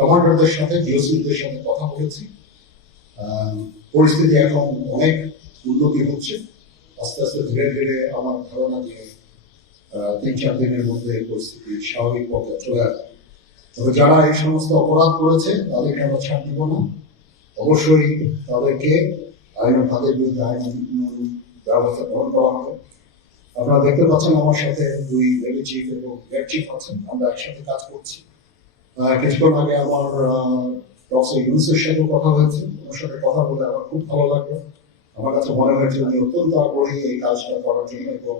কমান্ডারদের সাথে, ডিওসিদের সাথে কথা বলেছি। পরিস্থিতি এখন অনেক উন্নতি হচ্ছে। আস্তে আস্তে ধীরে ধীরে আমার ধারণা যে তিন চার দিনের মধ্যে পরিস্থিতি স্বাভাবিক পর্যায়ে চলে আসবে। তবে যারা এই সমস্ত অপরাধ করেছে, তাদেরকে আমরা ছাড় দিব না। অবশ্যই তাদেরকে আইন তাদের বিরুদ্ধে আইন ব্যবস্থা গ্রহণ করা হবে। আপনারা দেখতে পাচ্ছেন আমার সাথে দুই লেভেল চিফ এবং হেড চিফ আছেন। আমরা একসাথে কাজ করছি। কিছুক্ষণ আগে আমার ডক্টর ইউনুসের সাথে কথা হয়েছে। ওনার সাথে কথা বলে আমার খুব ভালো লাগল। আমার কাছে মনে হয়েছে উনি অত্যন্ত আগ্রহী এই কাজটা করার জন্য এবং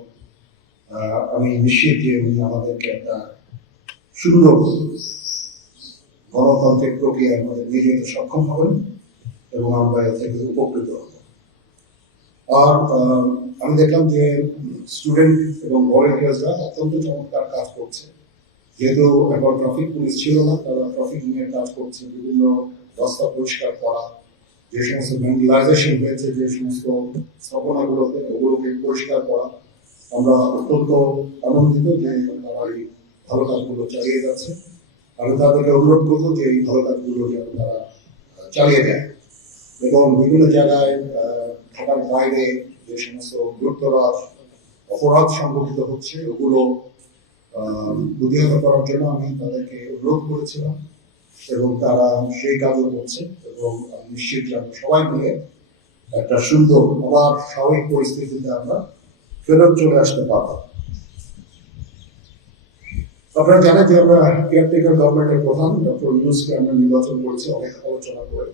আমি নিশ্চিত যে উনি আমাদেরকে একটা সুন্দর গণতান্ত্রিক প্রক্রিয়ার মধ্যে নিয়ে যেতে সক্ষম হবেন এবং আমরা এর থেকে উপকৃত হব। আর আমি দেখলাম যে স্টুডেন্ট এবং ভলেন্টিয়ার্সরা অত্যন্ত চমৎকার কাজ করছে। যেহেতু এখন ট্রাফিক পুলিশ ছিল না, তারা ট্রাফিক নিয়ে কাজ করছে, বিভিন্ন রাস্তা পরিষ্কার করা, যে সমস্ত ভ্যান্ডালাইজেশন হয়েছে, যে সমস্ত স্থাপনাগুলোতে ওগুলোকে পরিষ্কার করা। আমরা অত্যন্ত আনন্দিত যে তারা এই ভালো কাজগুলো চালিয়ে যাচ্ছে। আমি তাদেরকে অনুরোধ করব যে এই ভালো কাজগুলো যেন তারা চালিয়ে দেয় এবং বিভিন্ন জায়গায় ঢাকার বাইরে যে সমস্ত গুরুতর অপরাধ সংঘটিত হচ্ছে, ওগুলো প্রতিহত করার জন্য আমি তাদেরকে অনুরোধ করেছিলাম এবং তারা সেই কাজও করছে এবং আমি নিশ্চিত সবাই মিলে একটা সুন্দর আবার স্বাভাবিক পরিস্থিতিতে আমরা ফেরত চলে আসতে পারব। আপনারা জানেন যে আমরা কেয়ারটেকার গভর্নমেন্টের প্রধান, ডক্টর ইউনুসকে আমরা নির্বাচন করেছি, অনেক আলোচনা করে।